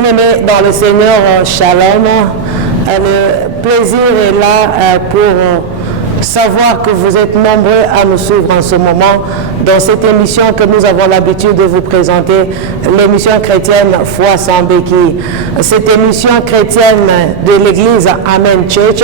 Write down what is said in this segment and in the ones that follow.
Bien-aimés dans le Seigneur, Shalom. Le plaisir est là pour savoir que vous êtes nombreux à nous suivre en ce moment dans cette émission que nous avons l'habitude de vous présenter, l'émission chrétienne Foi sans béquille. Cette émission chrétienne de l'église Amen Church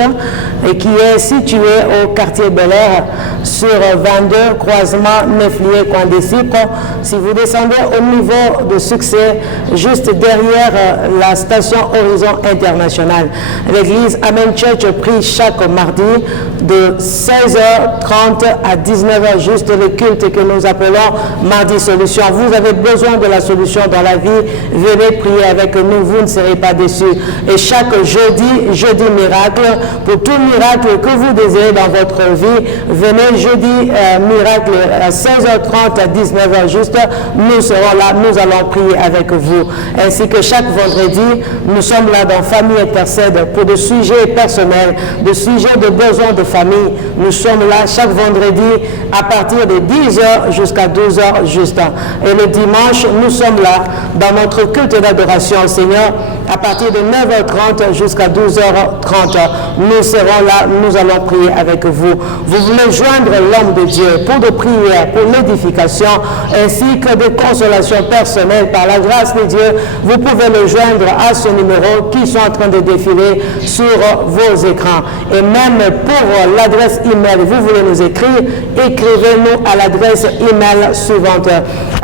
et qui est située au quartier Bel-Air sur 22 croisement Neuflier coin des Cypres. Si vous descendez au niveau de succès, juste derrière la station Horizon International, l'église Amen Church prie chaque mardi de 16h30 à 19h, juste le culte que nous appelons Mardi Solution. Vous avez besoin de la solution dans la vie, venez prier avec nous, vous ne serez pas déçus. Et chaque jeudi miracle, pour tout miracle que vous désirez dans votre vie, venez jeudi miracle à 16h30 à 19h juste, nous serons là, nous allons prier avec vous. Ainsi que chaque vendredi, nous sommes là dans Famille Intercède pour des sujets personnels, des sujets de besoins de famille. Nous sommes là chaque vendredi à partir de 10h jusqu'à 12h juste. Et le dimanche, nous sommes là dans notre culte d'adoration au Seigneur à partir de 9h30 jusqu'à 12h30. Nous serons là, nous allons prier avec vous. Vous voulez joindre l'homme de Dieu pour des prières, pour l'édification, ainsi que des consolations personnelles par la grâce de Dieu. Vous pouvez le joindre à ce numéro qui sont en train de défiler sur vos écrans. Et même pour l'adresse email, vous voulez nous écrire, écrivez-nous à l'adresse email suivante: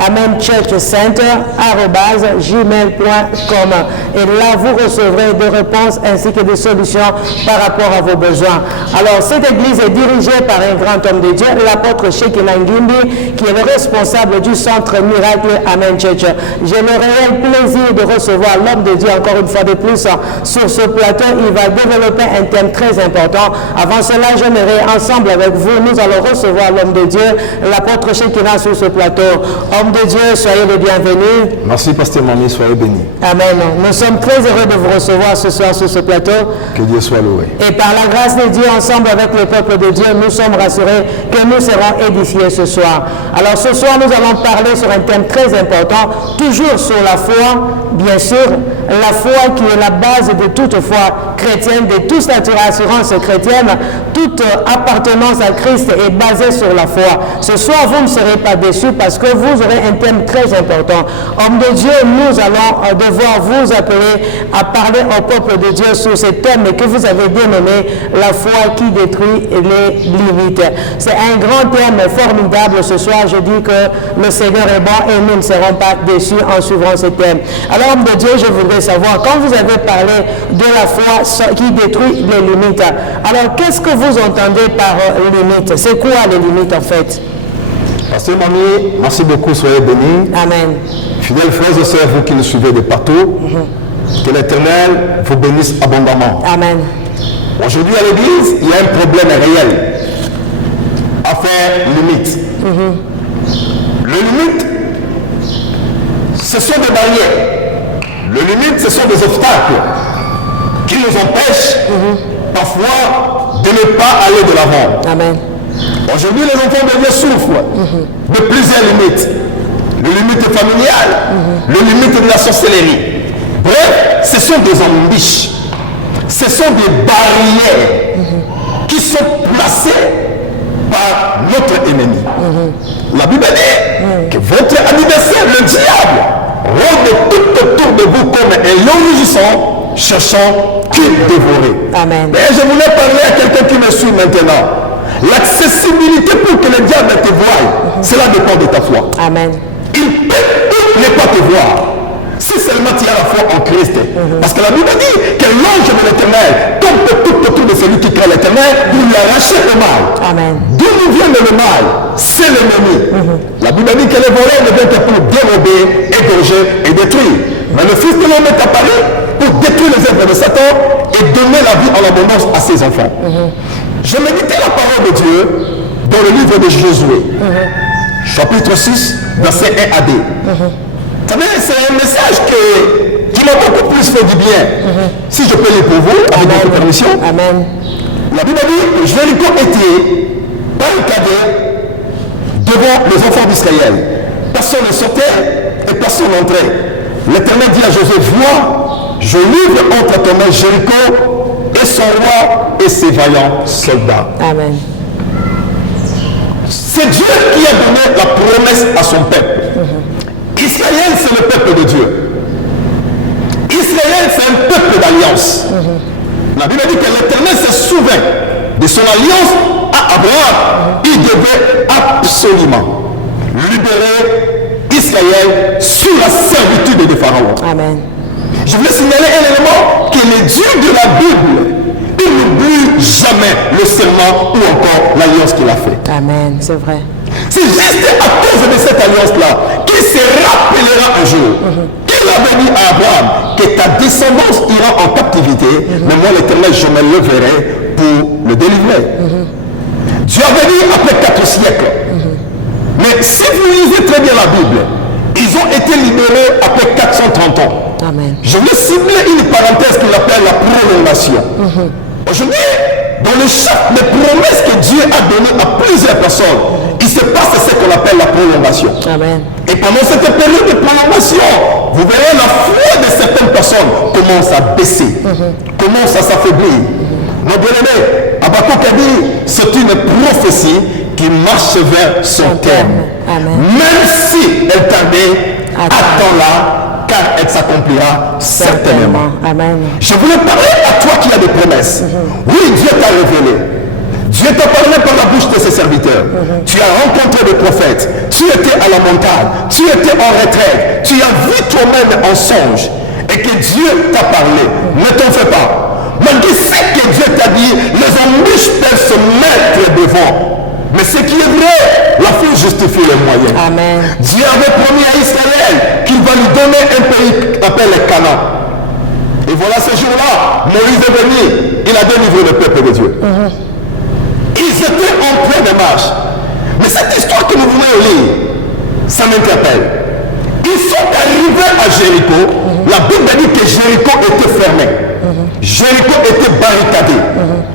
amenchurchcenter@gmail.com. Et là, vous recevrez des réponses ainsi que des solutions par rapport à vos besoins. Alors, cette église est dirigée par un grand homme de Dieu, l'apôtre Shekinah Ngimbi, qui est le responsable du centre miracle Amen Church. J'ai le réel plaisir de recevoir l'homme de Dieu encore une fois de plus sur ce plateau. Il va développer un thème très important. Avant cela, j'aimerais ensemble avec vous, nous allons recevoir l'homme de Dieu, l'apôtre Shekinah sur ce plateau. Homme de Dieu, soyez le bienvenu. Merci, pasteur Mami, soyez béni. Amen. Nous sommes très heureux de vous recevoir ce soir sur ce plateau. Que Dieu soit loué. Et par la grâce de Dieu, ensemble avec le peuple de Dieu, nous sommes rassurés que nous serons édifiés ce soir. Alors ce soir, nous allons parler sur un thème très important, toujours sur la foi, bien sûr, la foi qui est la base de toute foi chrétienne, de toute nature assurance chrétienne. Toute appartenance à Christ est basée sur la foi. Ce soir, vous ne serez pas déçus parce que vous aurez un thème très important. Homme de Dieu, nous allons devoir vous appeler à parler au peuple de Dieu sur ce thème que vous avez dénommé la foi qui détruit les limites. C'est un grand thème formidable ce soir. Je dis que le Seigneur est bon et nous ne serons pas déçus en suivant ce thème. Alors, homme de Dieu, je voudrais savoir, quand vous avez parlé de la foi qui détruit les limites, alors qu'est-ce que vous entendez par limite? C'est quoi les limites en fait? Pasteur Mami, merci beaucoup, soyez bénis. Amen. Fidèles frères et sœurs, vous qui nous suivez de partout, que l'Éternel vous bénisse abondamment. Amen. Aujourd'hui à l'église, il y a un problème réel à faire limite. Le limite, ce sont des barrières. Le limite, ce sont des obstacles qui nous empêchent parfois de ne pas aller de l'avant. Amen. Aujourd'hui, les enfants de Dieu souffrent de plusieurs limites. Le limite familial, le limite de la sorcellerie. Bref, ce sont des embûches. Ce sont des barrières qui sont placées par notre ennemi. La Bible dit que votre adversaire, le diable, rôde tout autour de vous comme un lion rugissant, cherchant qui dévorer. Amen. Mais je voulais parler à quelqu'un qui me suit maintenant. L'accessibilité pour que le diable te voie, cela dépend de ta foi. Amen. Il peut ne pas te voir. Si seulement tu as la foi en Christ. Parce que la Bible dit que l'ange de l'Éternel tombe tout autour de celui qui craint l'Éternel pour lui arracher le mal. Amen. D'où nous vient le mal? C'est l'ennemi. La Bible dit que les voleurs ne viennent que pour dérober, égorger et détruire. Mais le Fils de l'homme est apparu pour détruire les œuvres de Satan et donner la vie en abondance à ses enfants. Je méditais la parole de Dieu dans le livre de Josué, chapitre 6, verset 1 à 2. Vous savez, c'est un message qui m'a beaucoup plus fait du bien. Si je peux lire pour vous, avec votre permission. Amen. La Bible dit, Jéricho était barricadé devant les enfants d'Israël. Personne ne sortait et personne n'entrait. l'Éternel dit à Josué, vois, je livre entre tes mains Jéricho et son roi et ses vaillants soldats. Amen. C'est Dieu qui a donné la promesse à son peuple. Israël, c'est le peuple de Dieu. Israël, c'est un peuple d'alliance. La Bible dit que l'Éternel se souvint de son alliance à Abraham. Il devait absolument libérer Israël sous la servitude de Pharaon. Amen. Je voulais signaler un élément que les dieux de la Bible, ils n'oublient jamais le serment ou encore l'alliance qu'il a fait. Amen, c'est vrai. C'est juste à cause de cette alliance-là qu'il se rappellera un jour qu'il avait dit à Abraham que ta descendance ira en captivité, mais moi l'Éternel, je me leverai pour le délivrer. Dieu avait dit après 4 siècles. Mais si vous lisez très bien la Bible, ils ont été libérés après 430 ans. Amen. Je veux cibler une parenthèse qu'il appelle la prolongation. Aujourd'hui, dans le chapitre des promesses que Dieu a données à plusieurs personnes, il se passe ce qu'on appelle la prolongation. Amen. Et pendant cette période de prolongation, vous verrez la foi de certaines personnes commence à baisser, commence à s'affaiblir. Mon bien-aimé, Habakkuk a dit, c'est une prophétie qui marche vers son terme. Amen. Même si elle tardait, attends-la, car elle s'accomplira certainement. Amen. Je voulais parler à toi qui as des promesses. Oui, Dieu t'a révélé. Dieu t'a parlé par la bouche de ses serviteurs. Tu as rencontré des prophètes. Tu étais à la montagne. Tu étais en retraite. Tu as vu toi-même en songe. Et que Dieu t'a parlé. Ne t'en fais pas. Malgré ce que Dieu t'a dit, les embûches peuvent se mettre devant. Mais ce qui est vrai, la foi justifie les moyens. Amen. Dieu avait promis à Israël qu'il va lui donner un pays qu'on appelle le Canaan. Et voilà ce jour-là, Moïse est venu, il a délivré le peuple de Dieu. Ils étaient en pleine démarche. Mais cette histoire que nous voulons lire, ça m'interpelle. Ils sont arrivés à Jéricho. La Bible dit que Jéricho était fermé. Jéricho était barricadé.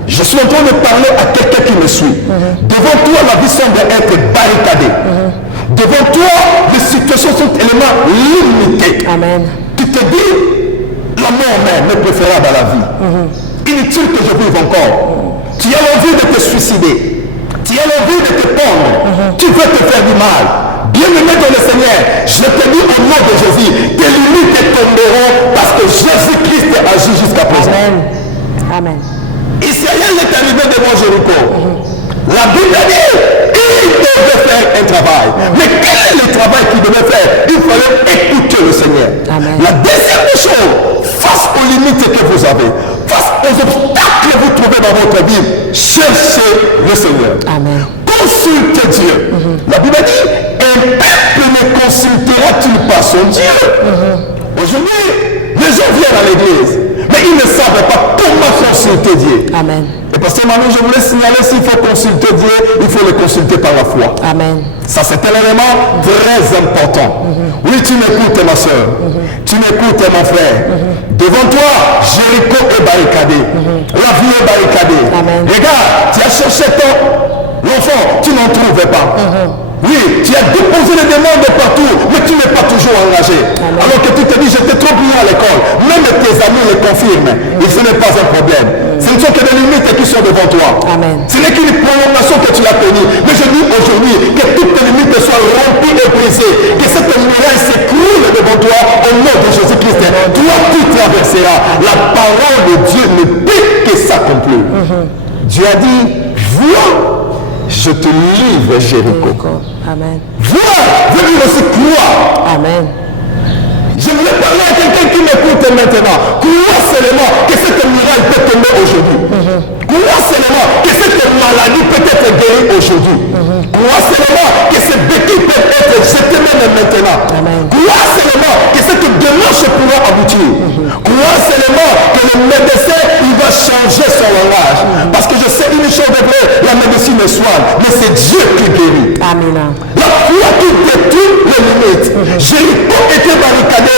Je suis en train de parler à quelqu'un qui me suit. Devant toi, la vie semble être barricadée. Devant toi, les situations sont tellement limitées. Amen. Tu te dis, la mort même est préférable à la vie. Inutile que je vive encore. Tu as envie de te suicider. Tu as envie de te pendre. Tu veux te faire du mal. Bien-aimé dans le Seigneur, je te dis au nom de Jésus, tes limites tomberont parce que Jésus-Christ agit jusqu'à présent. Amen. Amen. Israël est arrivé devant Jéricho. La Bible dit, il devait faire un travail. Mais quel est le travail qu'il devait faire? Il fallait écouter le Seigneur. Amen. La deuxième chose, face aux limites que vous avez, face aux obstacles que vous trouvez dans votre vie, cherchez le Seigneur. Amen. Consultez Dieu. La Bible dit, un peuple ne consultera-t-il pas son Dieu? Aujourd'hui, les gens viennent à l'église, mais ils ne savent pas comment consulter Dieu. Amen. Et parce que maintenant, je voulais signaler, s'il faut consulter Dieu, il faut le consulter par la foi. Amen. Ça, c'est un élément très important. Oui, tu m'écoutes, ma soeur. Tu m'écoutes, mon frère. Devant toi, Jéricho est barricadé. La vie est barricadée. Amen. Regarde, tu as cherché l'enfant, tu n'en trouvais pas. Oui, tu as déposé les demandes partout, mais tu n'es pas toujours engagé. Amen. Alors que tu te dis, j'étais trop bien à l'école. Même tes amis le confirment. Et ce n'est pas un problème. Ce ne sont que des limites qui sont devant toi. Amen. Ce n'est qu'une prolongation que tu as connue. Mais je dis aujourd'hui que toutes tes limites soient rompues et brisées. Que cette muraille s'écroule devant toi au nom de Jésus-Christ. Toi, tu traverseras. La parole de Dieu ne peut que s'accomplir. Dieu a dit, vois, je te livre Jéricho. Amen. Vois, veux dire aussi croire. Amen. Je voulais parler à quelqu'un qui m'écoute maintenant. Crois seulement que cette muraille peut tomber aujourd'hui. Crois seulement que cette maladie peut être guérie aujourd'hui. Crois seulement que ces béquilles peuvent être jetées même maintenant. Crois seulement que cette démarche pourra aboutir. Crois seulement que le médecin il va changer son langage. Parce que je sais une chose de vrai, la médecine est soigne, mais c'est Dieu qui guérit. Amen. La foi qui détruit les limites. Jéricho était barricadé.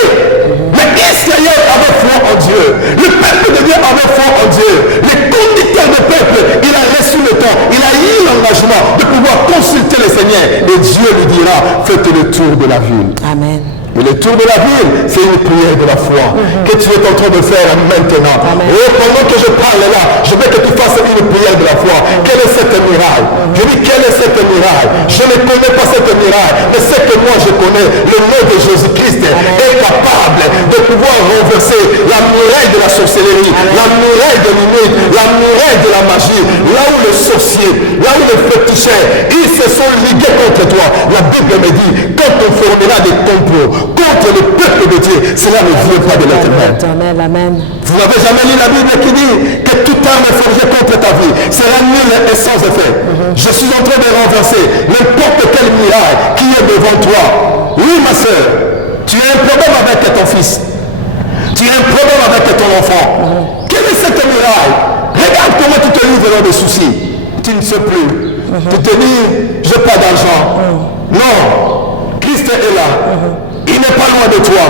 Mais Israël avait foi en Dieu. Le peuple de Dieu avait foi en Dieu. Les conducteurs du peuple, il a reçu le temps. Il a eu l'engagement de pouvoir consulter le Seigneur. Et Dieu lui dira, faites le tour de la ville. Amen. Mais le tour de la ville, c'est une prière de la foi que tu es en train de faire maintenant. Et pendant que je parle là, je veux que tu fasses une prière de la foi. Quelle est cette muraille? Je dis, quelle est cette muraille? Je ne connais pas cette muraille, mais c'est que moi je connais le nom de Jésus-Christ est capable de pouvoir renverser la muraille de la sorcellerie, la muraille de l'imite, la muraille de la magie, là où les sorciers, là où les féticheurs, ils se sont ligués contre toi. La Bible me dit, quand on formera des complots contre le peuple de Dieu, cela ne vient pas de l'Éternel. Vous n'avez jamais lu la Bible qui dit que toute arme forgée contre ta vie sera nulle et sans effet. Je suis en train de renverser n'importe quelle muraille qui est devant toi. Oui, ma soeur, tu as un problème avec ton fils. Tu as un problème avec ton enfant. Quelle est cette muraille? Regarde comment tu te livres dans des soucis. Tu ne sais plus. Tu te dis, je n'ai pas d'argent. Non, Christ est là. Il n'est pas loin de toi.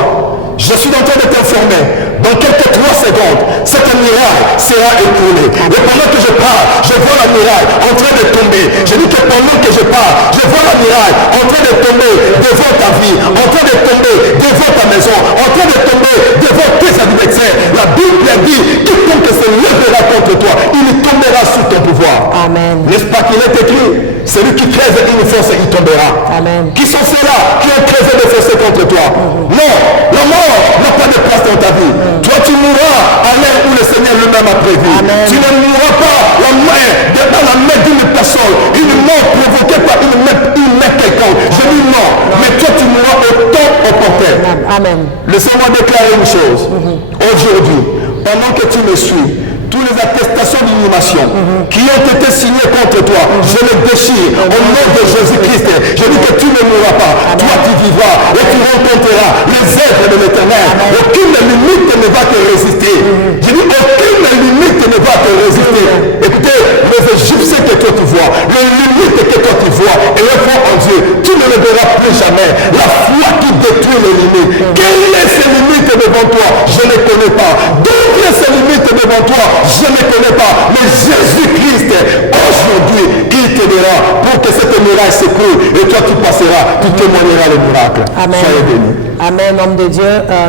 Je suis en train de t'informer. Dans quelques 3 secondes, cette muraille sera écroulée. Et pendant que je parle, je vois la muraille en train de tomber. Je dis que pendant que je parle, je vois la muraille en train de tomber devant ta vie, en train de tomber devant ta maison, en train de tomber devant tes adversaires. La Bible dit, quiconque se lèvera contre toi, il tombera sous ton pouvoir. Amen. N'est-ce pas qu'il est écrit? Celui qui crève une force, il tombera. Amen. Qui sont ceux-là qui ont crèvé de force contre toi? Non, la mort n'a pas de place dans ta vie. Toi, tu mourras à l'heure où le Seigneur lui-même a prévu. Amen. Tu ne mourras pas dans la main d'une personne, une mort provoquée par une main quelconque. Je dis non, mais toi, tu mourras au temps opportun. Amen. Laissez-moi déclarer une chose. Aujourd'hui, pendant que tu me suis, toutes les attestations d'inhumation qui ont été signées contre toi, je les déchire au nom de Jésus-Christ. Je dis que tu ne mourras pas. Toi, tu vivras et tu rencontreras les œuvres de l'Éternel. Aucune limite ne va te résister. Je dis aucune limite ne va te résister. Écoutez, les Égyptiens que toi tu vois, les limites que toi tu vois, et le foi en Dieu, tu ne le verras plus jamais. La foi qui détruit les limites. Quelles sont ces limites devant toi? Je ne connais pas. D'où viennent ces limites devant toi? Je ne connais pas, mais Jésus-Christ, aujourd'hui, il t'aidera pour que cette muraille s'écroule et toi tu passeras, tu témoigneras le miracle. Amen. Soyez bénis. Amen, homme de Dieu.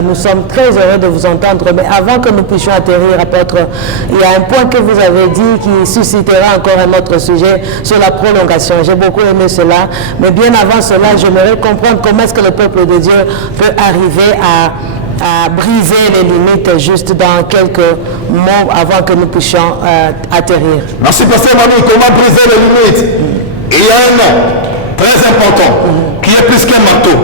Nous sommes très heureux de vous entendre, mais avant que nous puissions atterrir, apôtre, il y a un point que vous avez dit qui suscitera encore un autre sujet sur la prolongation. J'ai beaucoup aimé cela, mais bien avant cela, j'aimerais comprendre comment est-ce que le peuple de Dieu peut arriver à briser les limites juste dans quelques mots avant que nous puissions atterrir. Merci, pasteur Manu. Comment briser les limites? Il y a un nom très important qui est plus qu'un marteau,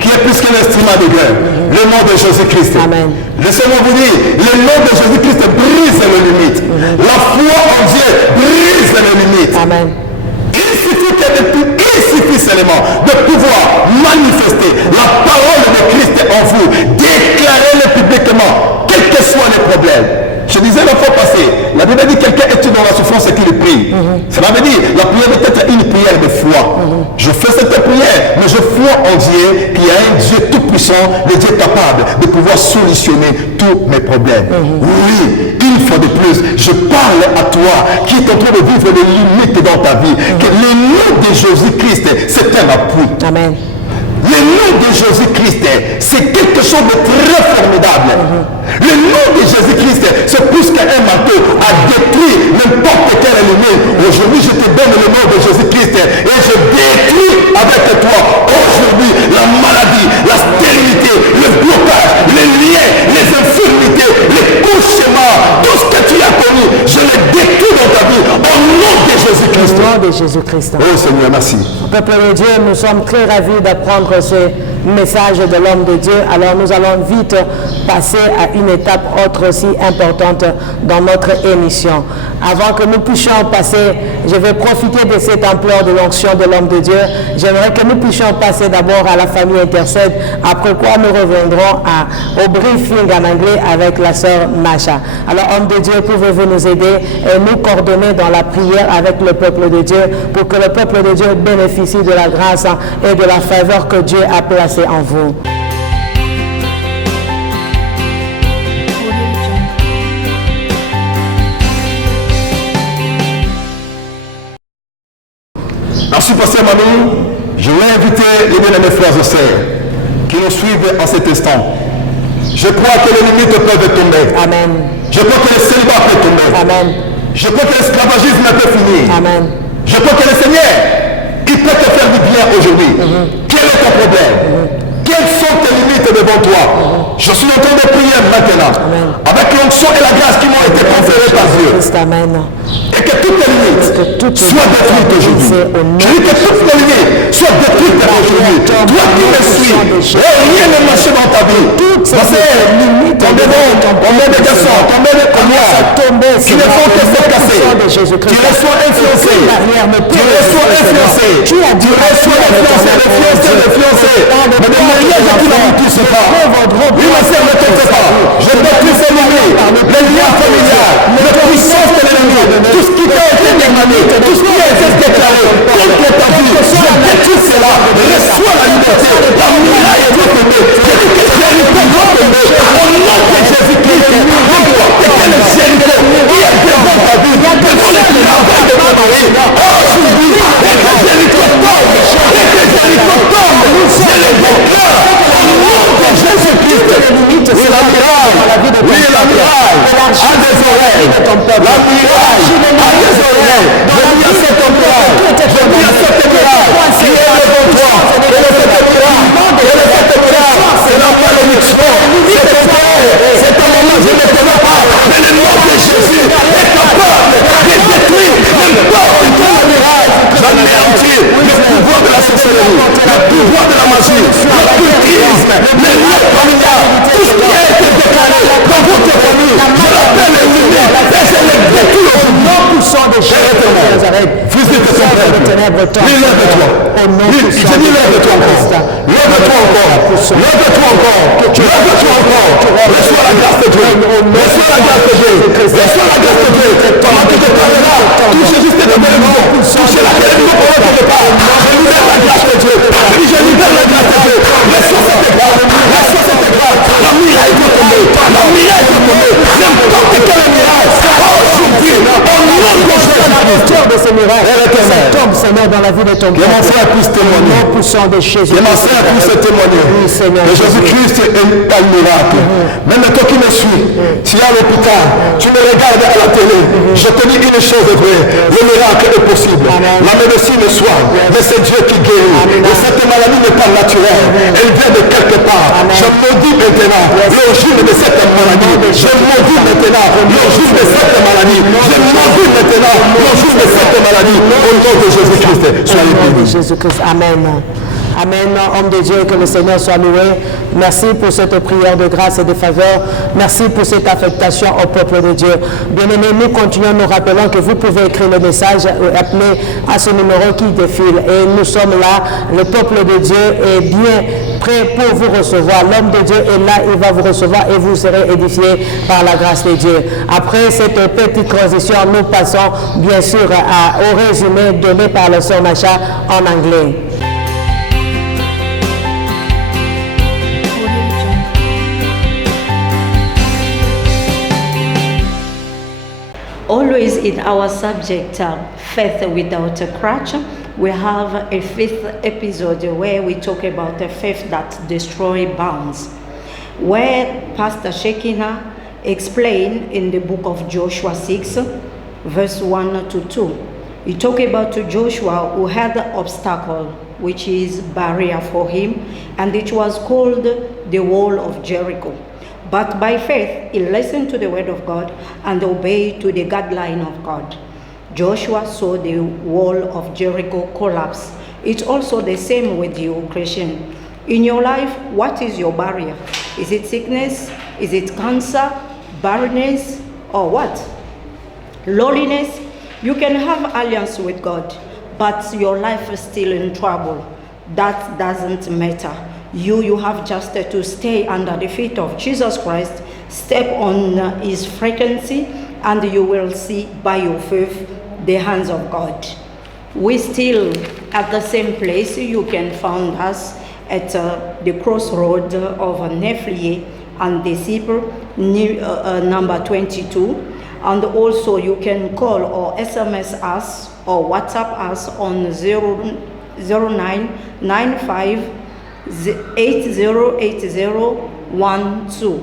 qui est plus qu'un instrument de guerre. Le nom de Jésus-Christ. Amen. Laissez-moi vous dire, le nom de Jésus-Christ brise les limites. La foi en Dieu brise les limites. Amen. Il suffit seulement de pouvoir manifester la parole de Christ en vous, déclarer-le publiquement, quels que soient les problèmes. Je disais la fois passée, la Bible dit quelqu'un est dans la souffrance et qu'il prie. Cela veut dire la prière doit être une prière de foi. Je fais cette prière, mais je crois en Dieu, qu'il y a un Dieu tout-puissant, le Dieu capable de pouvoir solutionner tous mes problèmes. Oui, une fois de plus, je parle à toi qui est en train de vivre des limites dans ta vie. Que le nom de Jésus-Christ, c'est un appui. Amen. Le nom de Jésus-Christ, c'est quelque chose de très formidable. Le nom de Jésus-Christ, c'est plus qu'un marteau à détruire n'importe quelle limite. Aujourd'hui, je te donne le nom de Jésus-Christ et je détruis avec toi aujourd'hui la maladie, la stérilité, le blocage, les liens, les infirmités, les cauchemars, tout ce que tu as connu, je les détruis dans ta vie au nom de Jésus-Christ. Au nom de Jésus-Christ. Oh Seigneur, merci. Peuple de Dieu, nous sommes très ravis d'apprendre ce message de l'homme de Dieu. Alors nous allons vite passer à une étape autre aussi importante dans notre émission. Avant que nous puissions passer, je vais profiter de cette ampleur de l'onction de l'homme de Dieu. J'aimerais que nous puissions passer d'abord à la famille intercède, après quoi nous reviendrons au briefing en anglais avec la sœur Masha. Alors homme de Dieu, pouvez-vous nous aider et nous coordonner dans la prière avec le peuple de Dieu pour que le peuple de Dieu bénéficie de la grâce et de la faveur que Dieu a placée en vous. Merci, pasteur Manu. Je vais inviter les bien-aimés frères et sœurs qui nous suivent en cet instant. Je crois que les limites peuvent tomber. Amen. Je crois que le célibat peut tomber. Amen. Je crois que l'esclavagisme peut finir. Amen. Je crois que le Seigneur, il peut te faire du bien aujourd'hui. Quel est ton problème? Quelles sont tes limites devant toi? Je suis en train de prier maintenant. Avec l'onction et la grâce qui m'ont été conférées par Dieu. Amen. Et que toutes les limites soient détruites aujourd'hui. Je dis que toutes les limites soient détruites aujourd'hui. Toi qui me suis, rien ne marche dans ta vie. Parce que combien de garçons, combien de combien qui ne font que se casser. Tu reçois influencé. Tu reçois influencé. Tu reçois influencé, le fiancé. Mais le mariage qui n'aboutissent pas. Oui, ma sœur, ne t'en fais pas. Je détruis ces limites. Les liens familiales, la puissance de l'ennemi, tout ce qui t'a été démané, tout ce qui a été déclaré contre ta vie, je détruis cela. Reçois la liberté. La muraille est tombée. Je dis que Jéricho doit tomber. Au nom de Jésus-Christ, n'importe quel Jéricho qui est devant ta vie, devant les travaux de ton mari, aujourd'hui, et que Jéricho tombe, et que Jéricho tombe, je le déclare. Au nom de Jésus-Christ, oui, la muraille, oui, la muraille, a des oreilles, la muraille, a des oreilles, je dis à cette muraille, je dis à cette muraille, qui est devant toi, et de cette muraille, et de cette muraille, c'est la malédiction, c'est ton père, c'est ton maman, je ne te vois pas, mais le nom de Jésus est capable de détruire n'importe quelle muraille, j'anéantis le pouvoir de la sorcellerie, le pouvoir de la magie, l'occultisme, les liens familiales, tout ce qui a été déclaré dans votre famille, je l'appelle les lumières, et je les détruis au nom puissant de Jésus. Fils de ton père, oui, lève-toi. Oui, je dis lève-toi encore. Lève-toi encore. Lève-toi encore. Lève-toi encore. Reçois la grâce de Dieu. Reçois la grâce de Dieu. Reçois la grâce de Dieu. Pendant que je parlerai, touche juste le même touche la télévision pendant que je parle. Je libère la grâce de Dieu. Je libère la grâce de Dieu. Reçois cette grâce. Reçois cette grâce. La miraille doit tomber. La miraille doit tomber. N'importe quelle miraille. Aujourd'hui, au nom de ces miracles, tombe, Seigneur, dans la vie de ton peuple. Que mon frère puisse témoigner. Au nom puissant de Jésus. Que ma frère puisse témoigner. Oui, Seigneur. Que Jésus-Christ est un miracle. Même toi qui me suis, tu es à l'hôpital, tu me regardes à la télé. Je te dis une chose vraie. Le miracle est possible. La médecine soigne. Mais c'est Dieu qui guérit. Et cette maladie n'est pas naturelle. Elle vient de quelque part. Je maudis maintenant l'origine de cette maladie. Je maudis maintenant l'origine de cette maladie. Je maudis maintenant l'origine de cette maladie. Au nom de Jésus-Christ. Soyez bénis. Jésus-Christ. Amen. Amen. Homme de Dieu, que le Seigneur soit loué. Merci pour cette prière de grâce et de faveur. Merci pour cette affectation au peuple de Dieu. Bien-aimés, nous continuons, nous rappelons que vous pouvez écrire le message, appeler à ce numéro qui défile. Et nous sommes là, le peuple de Dieu est bien prêt pour vous recevoir. L'homme de Dieu est là, il va vous recevoir et vous serez édifiés par la grâce de Dieu. Après cette petite transition, nous passons bien sûr au résumé donné par le sœur Macha en anglais. Always in our subject, faith without a crutch, we have a fifth episode where we talk about a faith that destroys bounds, where Pastor Shekinah explained in the book of Joshua 6, verse 1 to 2. He talked about Joshua who had the obstacle, which is barrier for him, and it was called the wall of Jericho. But by faith, he listened to the word of God and obeyed to the guideline of God. Joshua saw the wall of Jericho collapse. It's also the same with you, Christian. In your life, what is your barrier? Is it sickness? Is it cancer? Barrenness? Or what? Loneliness? You can have alliance with God, but your life is still in trouble. That doesn't matter. You have just to stay under the feet of Jesus Christ, step on his frequency, and you will see by your faith the hands of God. We still at the same place. You can find us at the crossroad of Neflier and Disciple, number 22. And also you can call or SMS us or WhatsApp us on 0995 808012.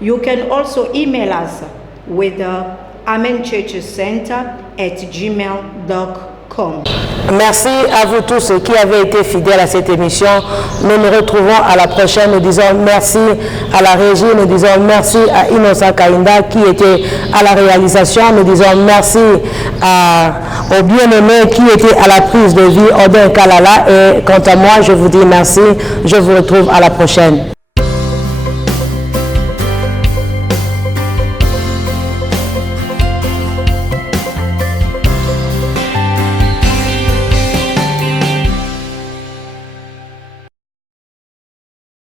You can also email us with amenchurchcenter@gmail.com. Merci à vous tous qui avez été fidèles à cette émission. Nous nous retrouvons à la prochaine. Nous disons merci à la régie. Nous disons merci à Innocent Kainda qui était à la réalisation. Nous disons merci aux bien-aimés qui étaient à la prise de vie, Odin Kalala. Et quant à moi, je vous dis merci. Je vous retrouve à la prochaine.